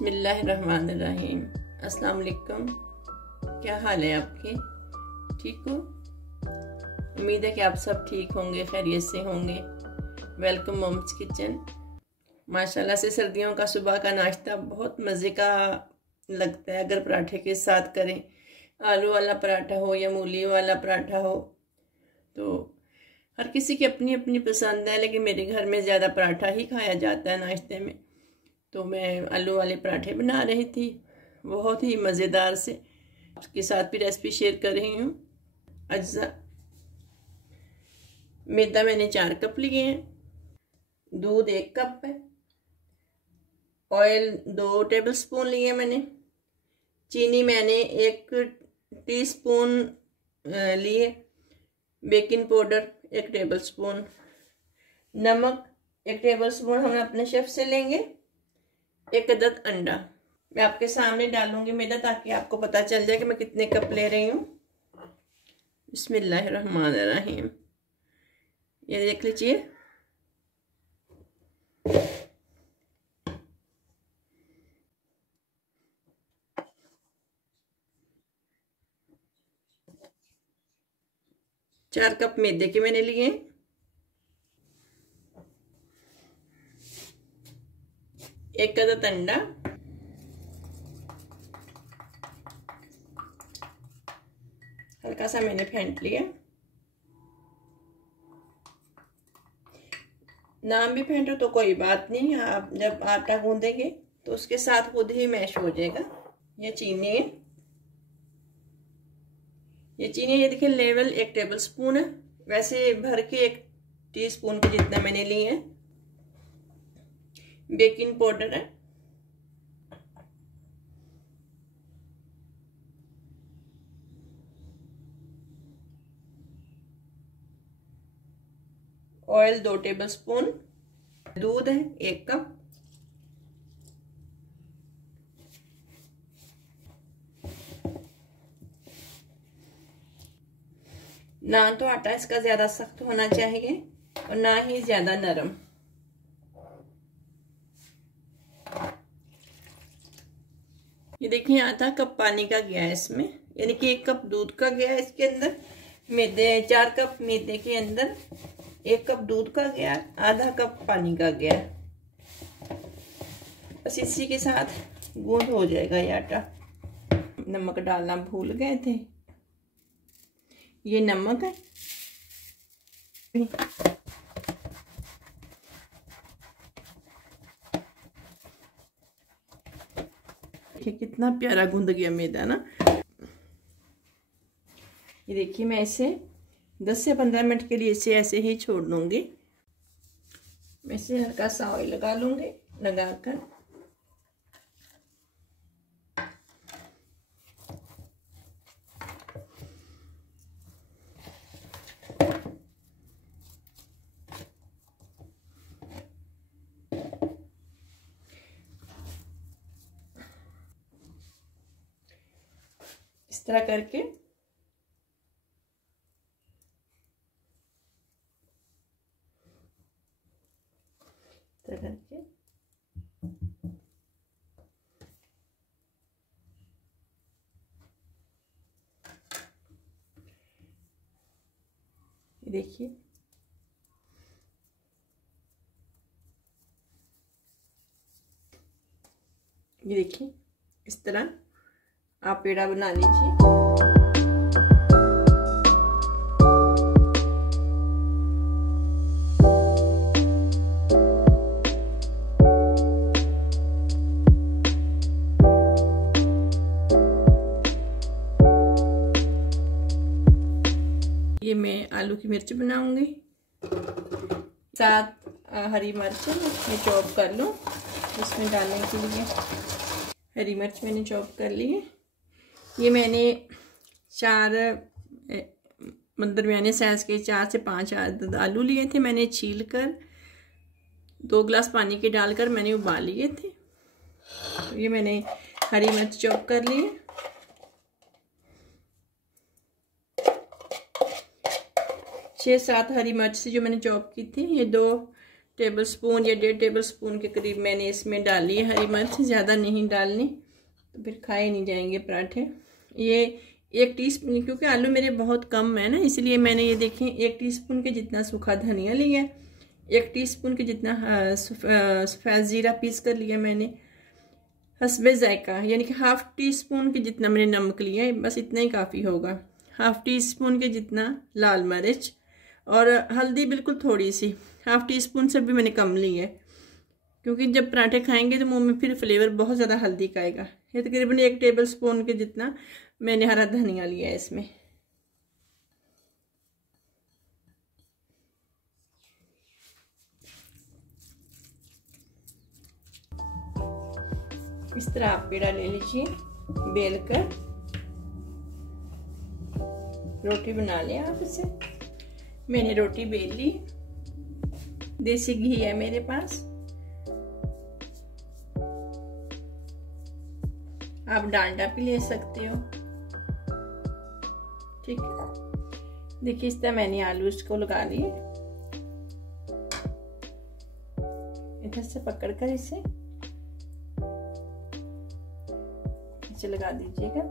बिस्मिल्लाहिर्रहमानिर्रहीम। अस्सलाम वालेकुम। क्या हाल है आपके? ठीक हो? उम्मीद है कि आप सब ठीक होंगे, खैरियत से होंगे। Welcome mom's kitchen. माशाल्लाह से सर्दियों का सुबह का नाश्ता बहुत मज़े का लगता है अगर पराठे के साथ करें। आलू वाला पराठा हो या मूली वाला पराठा हो, तो हर किसी की अपनी अपनी पसंद है, लेकिन मेरे घर में ज़्यादा पराठा ही खाया जाता है नाश्ते में। तो मैं आलू वाले पराठे बना रही थी, बहुत ही मज़ेदार से। उसके साथ भी रेसिपी शेयर कर रही हूँ। अज्जा मैदा मैंने 4 कप लिए हैं, दूध 1 कप है, ऑयल 2 टेबलस्पून लिए मैंने, चीनी मैंने 1 टीस्पून लिए, बेकिंग पाउडर 1 टेबलस्पून, नमक 1 टेबलस्पून हम अपने शेफ से लेंगे, 1 अदद अंडा। मैं आपके सामने डालूंगी मैदा ताकि आपको पता चल जाए कि मैं कितने कप ले रही हूँ। बिस्मिल्लाहिर्रहमानिर्रहीम। ये देख लीजिए, चार कप मैदे के मैंने लिए, 1 अदद अंडा, हल्का सा मैंने फेंट लिया। ना भी फेंटो तो कोई बात नहीं, आप जब आटा गूंदेंगे तो उसके साथ खुद ही मैश हो जाएगा। ये चीनी है, ये देखिए लेवल 1 टेबलस्पून है, वैसे भर के 1 टीस्पून के जितना मैंने लिए हैं। बेकिंग पाउडर है, ऑयल 2 टेबलस्पून, दूध है 1 कप, ना तो आटा इसका ज्यादा सख्त होना चाहिए और ना ही ज्यादा नरम। ये देखिए आधा कप पानी का गया है इसमें, यानी कि 1 कप दूध का गया है इसके अंदर। मैदे 4 कप मैदे के अंदर 1 कप दूध का गया, आधा कप पानी का गया। बस इसी के साथ गूंद हो जाएगा ये आटा। नमक डालना भूल गए थे, ये नमक है। कितना प्यारा गूंद गया मैदा ना। ये देखिए मैं इसे 10 से 15 मिनट के लिए इसे ऐसे ही छोड़ दूंगी। मैं इसे हल्का सा ऑयल लगा लूंगी, लगाकर इस तरह करके देखिए ये देखिए इस तरह आप पेड़ा बना लीजिए। ये मैं आलू की मिर्च बनाऊंगी, साथ हरी मिर्च मैं चॉप कर लूँ इसमें डालने के लिए। हरी मिर्च मैंने चॉप कर ली है। ये मैंने 4 दरमियाने साइज के 4 से 5 अदद आलू लिए थे। मैंने छील कर 2 गिलास पानी के डालकर मैंने उबाल लिए थे। तो ये मैंने हरी मिर्च चॉप कर ली है। 6-7 हरी मिर्च से जो मैंने चॉप की थी, ये 2 टेबल स्पून या 1.5 टेबल स्पून के करीब मैंने इसमें डाली है हरी मिर्च। ज़्यादा नहीं डालनी तो फिर खाए नहीं जाएंगे पराठे। ये 1 टीस्पून, क्योंकि आलू मेरे बहुत कम है ना, इसलिए मैंने ये देखें 1 टीस्पून के जितना सूखा धनिया लिया, 1 टीस्पून के जितना सफ़ेद ज़ीरा पीस कर लिया मैंने, हस्बे जायका यानी कि ½ टीस्पून के जितना मैंने नमक लिया है, बस इतना ही काफ़ी होगा। ½ टीस्पून के जितना लाल मिर्च, और हल्दी बिल्कुल थोड़ी सी, ½ टीस्पून से भी मैंने कम ली है, क्योंकि जब पराठे खाएंगे तो मुंह में फिर फ्लेवर बहुत ज़्यादा हल्दी का आएगा। ये तकरीबन 1 टेबल स्पून के जितना मैंने हरा धनिया लिया है इसमें। इस तरह आप पेड़ा ले लीजिए, बेल कर रोटी बना लें आप इसे। मैंने रोटी बेल ली, देसी घी है मेरे पास, आप डालडा भी ले सकते हो, ठीक है। देखिए इस तरह मैंने आलू इसको लगा लिए, इधर से पकड़कर इसे लगा दीजिएगा।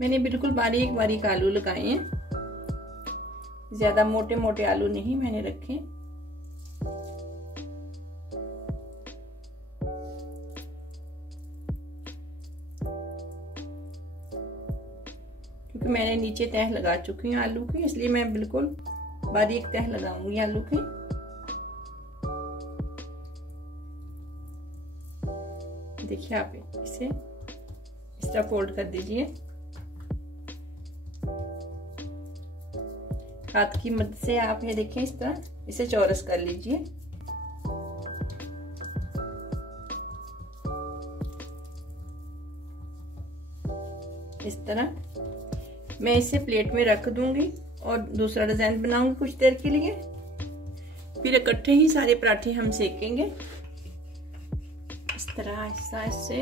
मैंने बिल्कुल बारीक बारीक आलू लगाए हैं, ज्यादा मोटे मोटे आलू नहीं मैंने रखे। क्योंकि मैंने नीचे तह लगा चुकी हूँ आलू की, इसलिए मैं बिल्कुल बारीक तह लगाऊंगी आलू की। देखिए आप इसे इस तरह फोल्ड कर दीजिए, हाथ की मदद से आप ये देखिए इस तरह इसे चौरस कर लीजिए। इस तरह मैं इसे प्लेट में रख दूंगी और दूसरा डिजाइन बनाऊंगी कुछ देर के लिए, फिर इकट्ठे ही सारे पराठे हम सेकेंगे। इस तरह ऐसा से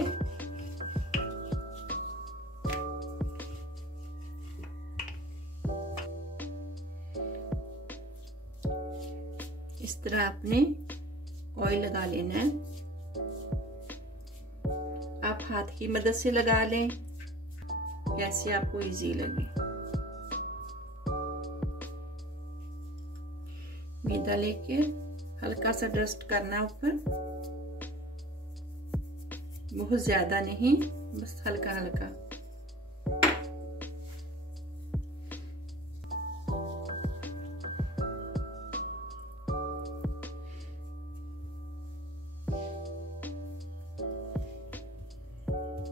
इस तरह आपने ऑयल लगा लेना है। आप हाथ की मदद से लगा लें, कैसे आपको इजी लगे। मैदा लेके हल्का सा डस्ट करना ऊपर, बहुत ज्यादा नहीं, बस हल्का हल्का।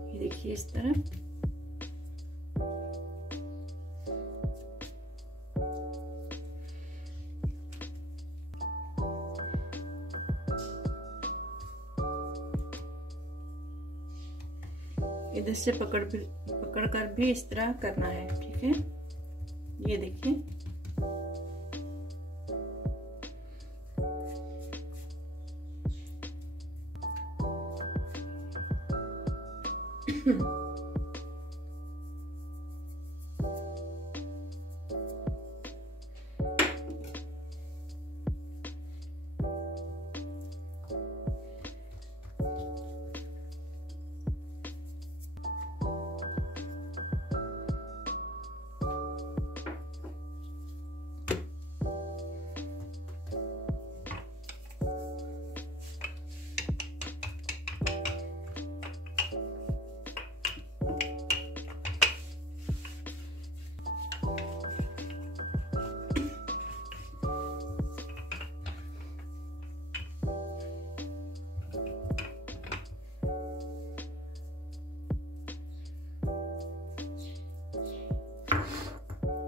ये देखिए इस तरह इधर से पकड़ कर भी इस तरह करना है, ठीक है। ये देखिए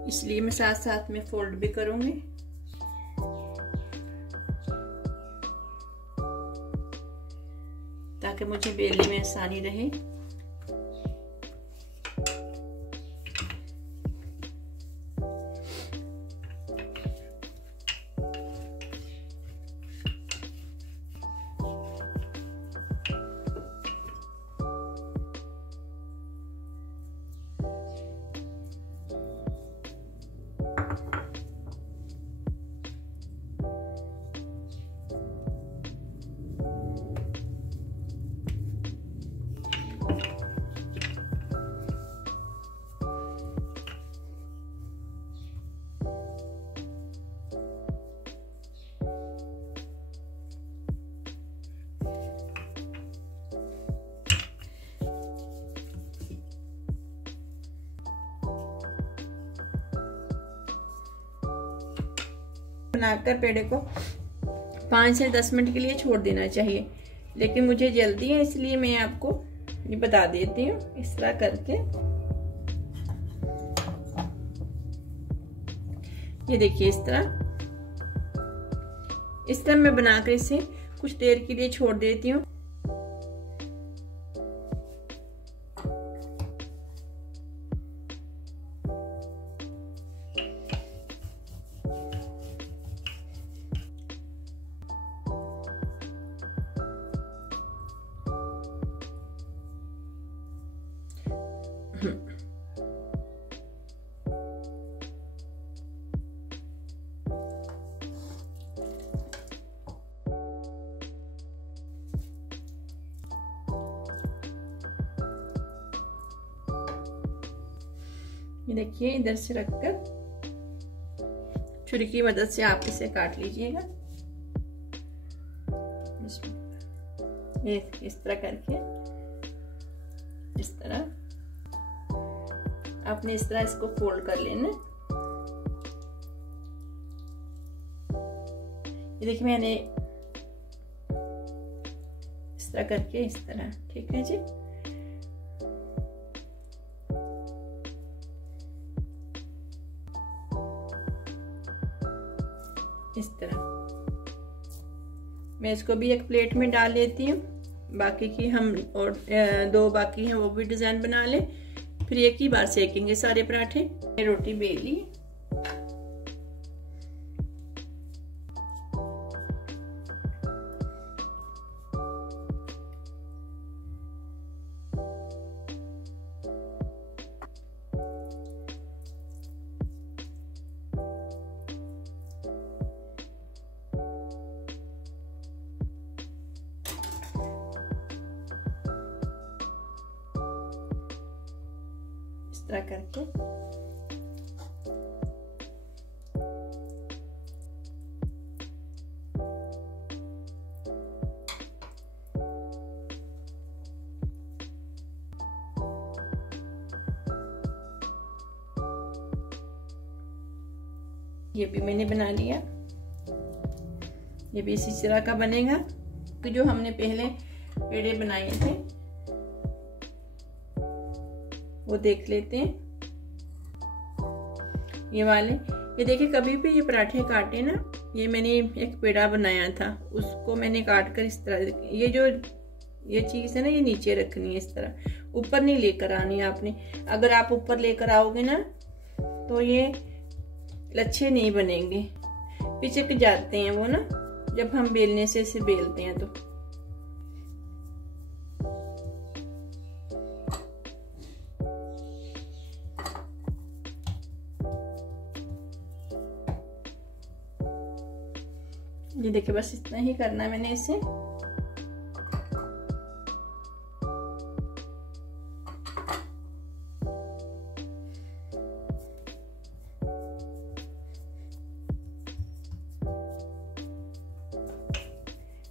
इसलिए मैं साथ साथ में फोल्ड भी करूंगी। ताकि मुझे बेलने में आसानी रहे। बनाकर पेड़े को 5 से 10 मिनट के लिए छोड़ देना चाहिए, लेकिन मुझे जल्दी है इसलिए मैं आपको ये बता देती हूँ। इस तरह करके ये देखिए, इस तरह मैं बनाकर इसे कुछ देर के लिए छोड़ देती हूँ। ये देखिए, इधर से रखकर छुरी की मदद से आप इसे काट लीजिएगा। ये इस तरह करके, इस तरह आपने इस तरह इसको फोल्ड कर लेना। ये देखिए, मैंने इस तरह करके, इस तरह, ठीक है जी। इस तरह मैं इसको भी एक प्लेट में डाल लेती हूँ। बाकी की हम और 2 बाकी हैं वो भी डिजाइन बना लें, फिर एक ही बार सेकेंगे सारे पराठे। रोटी बेल ली, इस तरह करके ये भी मैंने बना लिया। ये भी इसी तरह का बनेगा। तो जो हमने पहले पेड़े बनाए थे वो देख लेते हैं। ये वाले, ये देखिए, कभी भी ये पराठे काटे ना, ये मैंने एक पेड़ा बनाया था, उसको मैंने काट कर इस तरह, ये चीज है ना, ये नीचे रखनी है इस तरह, ऊपर नहीं लेकर आनी है आपने। अगर आप ऊपर लेकर आओगे ना तो ये लच्छे नहीं बनेंगे, पिचक जाते हैं वो ना, जब हम बेलने से इसे बेलते हैं तो। ये देखिए, बस इतना ही करना है मैंने इसे।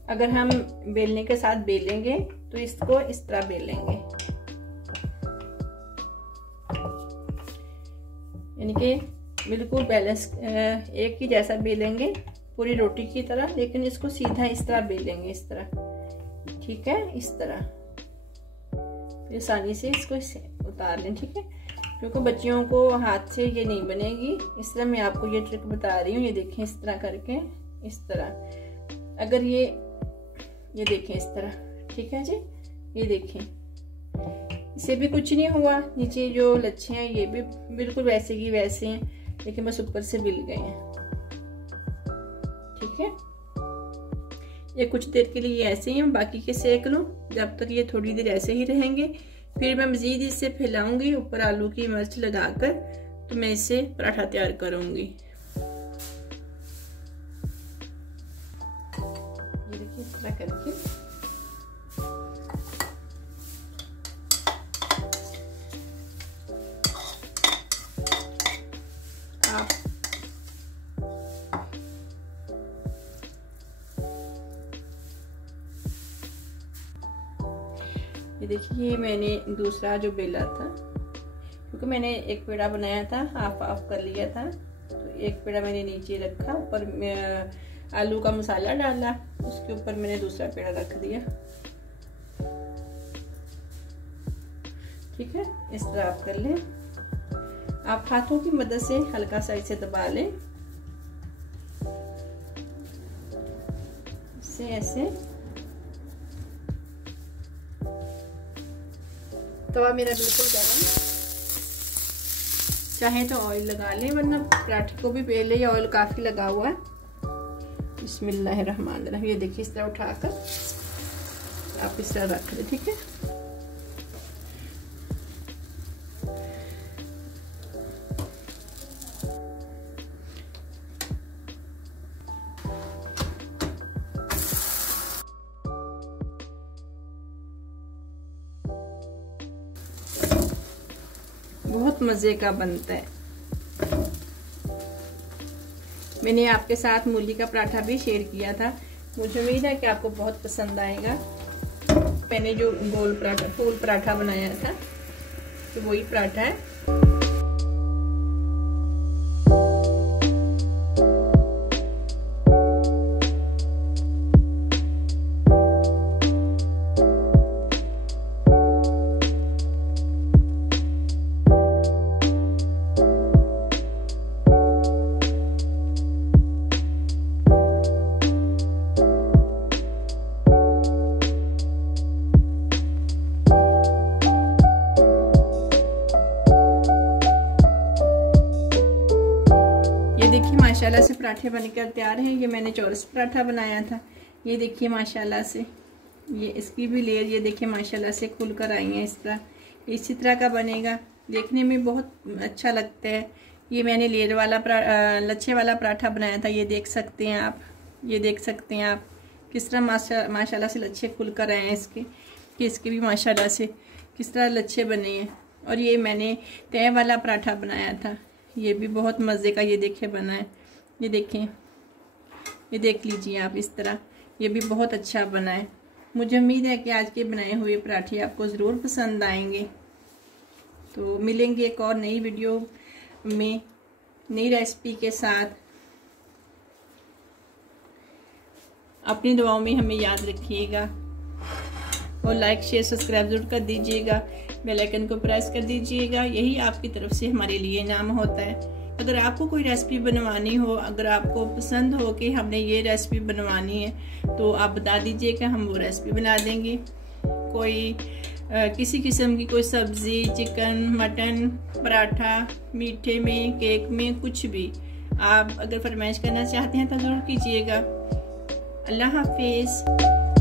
अगर हम बेलने के साथ बेलेंगे तो इसको इस तरह बेलेंगे, यानी कि बिल्कुल बैलेंस एक ही जैसा बेलेंगे पूरी रोटी की तरह, लेकिन इसको सीधा इस तरह बेलेंगे, इस तरह, ठीक है, इस तरह। फिर आसानी से इसको उतार लें, ठीक है, क्योंकि बच्चियों को हाथ से ये नहीं बनेगी। इस तरह मैं आपको ये ट्रिक बता रही हूँ। ये देखें, इस तरह करके, इस तरह, अगर ये देखें इस तरह, ठीक है जी। ये देखें, इसे भी कुछ नहीं हुआ, नीचे जो लच्छे हैं ये भी बिल्कुल वैसे की वैसे हैं, लेकिन बस ऊपर से बिल गए हैं, ठीक है। ये कुछ देर के लिए ऐसे ही बाकी के सेक लूं, जब तक ये थोड़ी देर ऐसे ही रहेंगे। फिर मैं मजीद इसे फैलाऊंगी ऊपर आलू की मिर्च लगाकर, तो मैं इसे पराठा तैयार करूंगी। ये देखिए, इस तरह करके आप ये देखिए, मैंने दूसरा जो बेला था, क्योंकि मैंने एक पेड़ा बनाया था, हाफ कर लिया था, तो एक पेड़ा मैंने नीचे रखा, ऊपर आलू का मसाला डाला, उसके ऊपर मैंने दूसरा पेड़ा रख दिया। ठीक है, इस तरह आप कर लें। आप हाथों की मदद से हल्का सा इसे दबा लें, इसे ऐसे। तवा मेरा बिल्कुल गर्म, चाहे तो ऑयल लगा लें, वरना पराठे को भी बेले, या ऑयल काफी लगा हुआ है। बिस्मिल्लाहिर्रहमानिर्रहीम। ये देखिए, इस तरह उठाकर आप इस तरह रख दें। ठीक है, बहुत मजे का बनता है। मैंने आपके साथ मूली का पराठा भी शेयर किया था, मुझे उम्मीद है कि आपको बहुत पसंद आएगा। मैंने जो गोल पराठा, फूल पराठा बनाया था, तो वही पराठा है। देखिए माशाल्लाह से पराठे बनकर तैयार हैं। ये मैंने चौरस पराठा बनाया था। ये देखिए माशाल्लाह से, ये इसकी भी लेयर ये देखिए माशाल्लाह से खुल कर आई है। इस तरह, इसी तरह का बनेगा, देखने में बहुत अच्छा लगता है। ये मैंने लेयर वाला लच्छे वाला पराठा बनाया था। ये देख सकते हैं आप, ये देख सकते हैं आप किस तरह माशाल्लाह से लच्छे खुल कर आए हैं इसके, कि इसके भी माशाल्लाह से किस तरह लच्छे बने हैं। और ये मैंने तय वाला पराठा बनाया था, ये भी बहुत मज़े का ये देखिए बना है। ये देखें, ये देख लीजिए आप, इस तरह ये भी बहुत अच्छा बना है। मुझे उम्मीद है कि आज के बनाए हुए पराठे आपको ज़रूर पसंद आएंगे। तो मिलेंगे एक और नई वीडियो में नई रेसिपी के साथ। अपनी दुआओं में हमें याद रखिएगा और लाइक शेयर सब्सक्राइब जरूर कर दीजिएगा। बेल आइकन को प्रेस कर दीजिएगा, यही आपकी तरफ से हमारे लिए इनाम होता है। अगर आपको कोई रेसिपी बनवानी हो, अगर आपको पसंद हो कि हमने ये रेसिपी बनवानी है, तो आप बता दीजिएगा, हम वो रेसिपी बना देंगे। कोई किसी किस्म की कोई सब्ज़ी, चिकन, मटन, पराठा, मीठे में, केक में, कुछ भी आप अगर फरमाइश करना चाहते हैं तो ज़रूर कीजिएगा। अल्लाह हाफिज़।